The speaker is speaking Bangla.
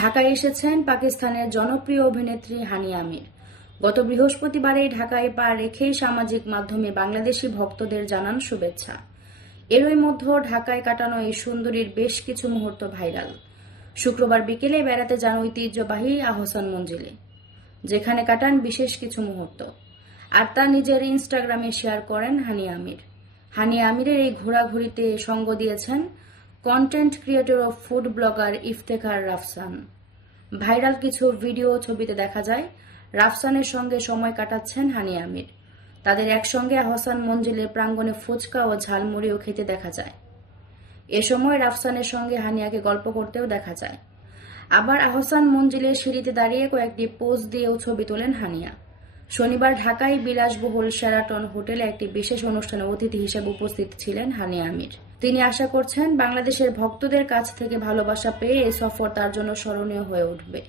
ঢাকায় এসেছেন পাকিস্তানের জনপ্রিয় অভিনেত্রী হানিয়া আমির। গত বৃহস্পতিবারেই ঢাকায় পা রেখেই সামাজিক মাধ্যমে বাংলাদেশি ভক্তদের জানান শুভেচ্ছা। এরই মধ্যে ঢাকায় কাটানো এই সুন্দরীর বেশ কিছু মুহূর্ত ভাইরাল। শুক্রবার বিকেলে বেড়াতে যান ঐতিহ্যবাহী আহসান মঞ্জিলে, যেখানে কাটান বিশেষ কিছু মুহূর্ত। আর তা নিজের ইনস্টাগ্রামে শেয়ার করেন হানিয়া আমির। হানিয়া আমিরের এই ঘোরাঘুরিতে সঙ্গ দিয়েছেন কন্টেন্ট ক্রিয়েটর ও food blogger Iftekhar Rafsan. Viral কিছু ভিডিও ছবিতে দেখা যায় রাফসানের সঙ্গে সময় কাটাচ্ছেন হানিয়া আমির। তাদের একসঙ্গে আহসান মঞ্জিলের প্রাঙ্গণে ফুচকা ও ঝালমুড়িও খেতে দেখা যায়। এ সময় রাফসানের সঙ্গে হানিয়াকে গল্প করতেও দেখা যায়। আবার আহসান মঞ্জিলের সিঁড়িতে দাঁড়িয়ে কয়েকটি পোজ দিয়েও ছবি তোলেন হানিয়া। শনিবার ঢাকায় বিলাসবহুল শেরাটন হোটেলে একটি বিশেষ অনুষ্ঠানে অতিথি হিসেবে উপস্থিত ছিলেন হানিয়া আমির। তিনি আশা করছেন বাংলাদেশের ভক্তদের কাছ থেকে ভালোবাসা পেয়ে এই সফর তার জন্য স্মরণীয় হয়ে উঠবে।